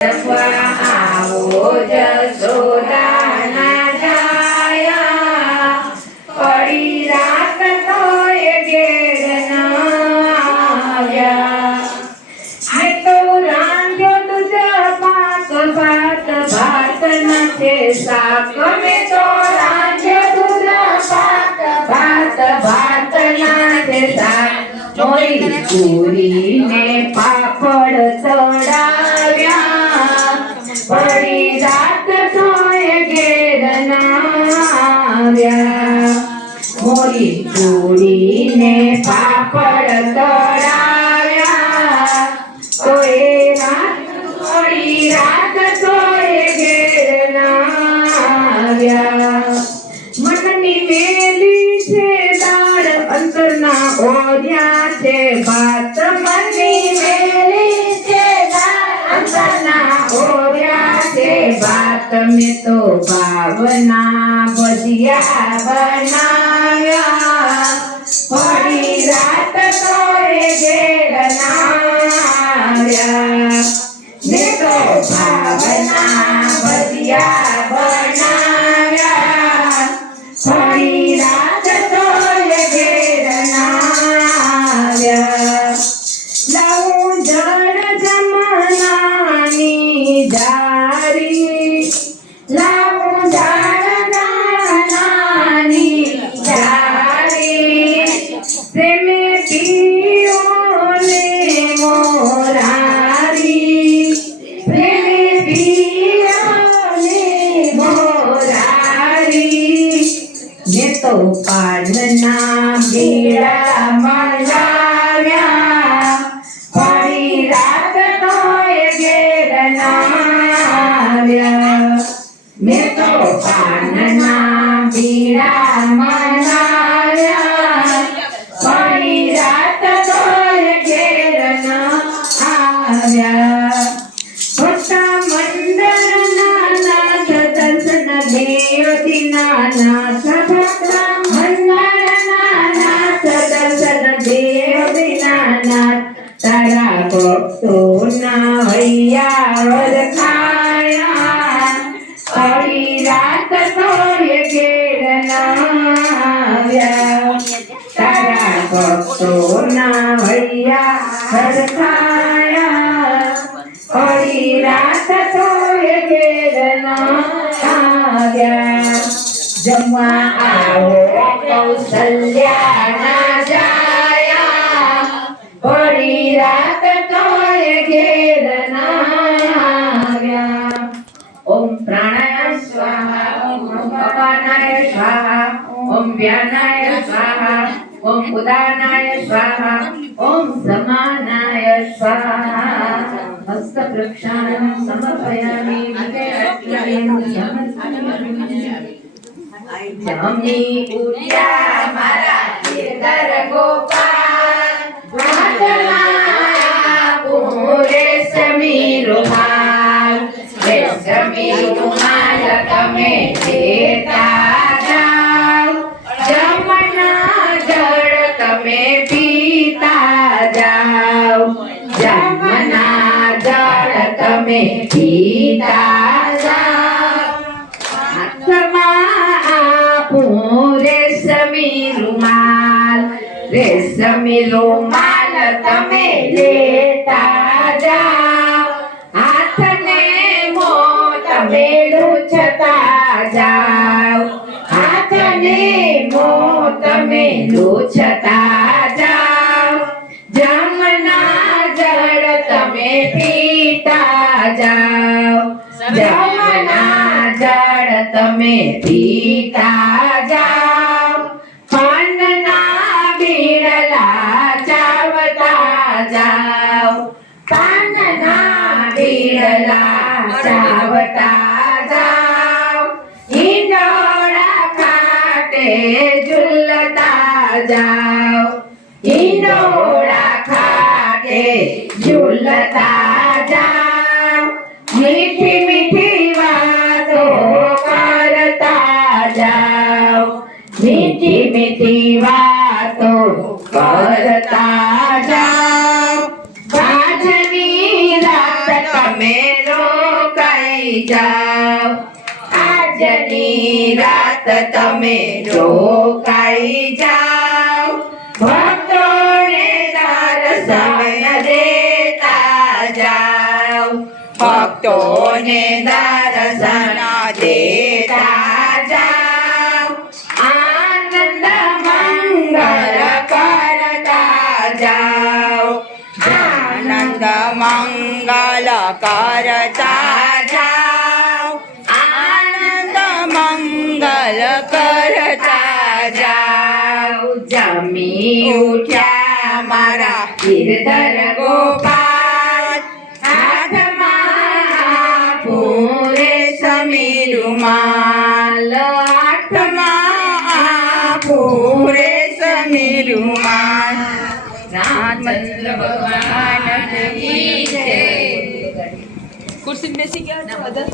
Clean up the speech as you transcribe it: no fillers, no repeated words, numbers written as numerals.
આવો જશોદાના જાયા પડી રાત તોય ઘેર ના આવ્યા આ તો રાંધ્યો તુજ પાક ભાત ભાત નથી શાક મેં તો રાંધ્યો તુજ પાક ભાત ભાત નથી શાક મોરી પૂરીને પાપડ તળાવ્યા પડી રાત તોય ઘેર ના આવ્યા મોરી પૂરીને પાપડ તળાવ્યા તોય પડી રાત તોય ઘેર ના આવ્યા મનની મેલી છે દાળ અંતરના ઓર્યા છે ભાત મનની મેલી છે દાળ અંતરના ઓર્યા છે ભાત મેં તો ભાવના ભજીયા બનાવ્યા પડી રાત તોય ઘેર ના આવ્યા મેં તો ભાવના ભજીયા બનાવ્યા પડી રાત તોય ઘેર ના આવ્યા લાવું જળ જમનાની જારી લાવું જળ જમનાની જારી પ્રેમે પીઓને મોરારી પ્રેમે પીઓને મોરારી મેં તો પાનના બીડા મંગાવ્યા પડી રાત તોય ઘેર ના આવ્યા મેં તો પાનના બીડા મંગાવ્યા પડી રાત તોય ઘેર ના આવ્યા ભક્તા મંડળના નાથ દર્શન દેવ દીનાનાથ ભક્તા મંડળના નાથ દર્શન દેવ દીનાનાથ તારા ભક્તોના હૈયા વરખાયા પડી રાત તોય ઘેર ના આવ્યા તારા ભક્તોના હૈયા વરખાયા પડી રાત તોય ઘેર ના આવ્યા જમવા આવો કૌશલ્યાના જાયા પડી રાત તોય ઘેર ના આવ્યા ઓમ પ્રાણાય સ્વાહા ઓમ અપાનાય સ્વાહા ઓમ વ્યાનાય સ્વાહા ઓમ ઉદાનાય સ્વાહા ઓમ સમાનાય સ્વાહા હસ્ત પ્રક્ષાલનમ સમર્પયામિ જમની પૂજ્યા મારા કેદાર ગોપાલ વાતના પૂરે સમી રૂમાલ રેશમી રૂમાલ તમે દેતા જાઓ જમના જળ તમે પીતા જાઓ જમના જળ તમે પીતા જાઓ હાથમાં આપું રેશમી રૂમાલ તમે લેતા જાઓ હાથને મો તમે લૂછતા જાઓ હાથને મો તમે લૂછતા જાઓ જમના જળ તમે પીતા જાઓ જમના જળ તમે પીતા જાઓ પાનના બીડલા ચાવતા જાઓ પાનના બીડલા ચાવતા જાઓ ઈંડોળા ખાટે ઝૂલતા જાઓ ઈંડોળા ખાટે ઝૂલતા જાઓ મીઠી મીઠી વાતો કરતા જાઓ મીઠી મીઠી વાતો કરતા જાઓ બાજની રાત તમે રો જાઓ આજની રાત તમે રોકાઈ જાઓ ભક્તોને દર્શન દેતા જાઓ ભક્તોને દર્શન દેતા જાઓ આનંદ મંગળ કરતા જાઓ આનંદ મંગલ કરતા જાઓ આનંદ મંગલ કરતા જાઓ જમી ઉઠ્યા મારા ગિરધર ગોપાલ હાથમાં પૂરે સમી રૂમાલ હાથમાં પૂરે સમી રૂમાલ રામચંદ્ર ભગવાન કી જય. ખુરશી બેસી ગયા છો બધા?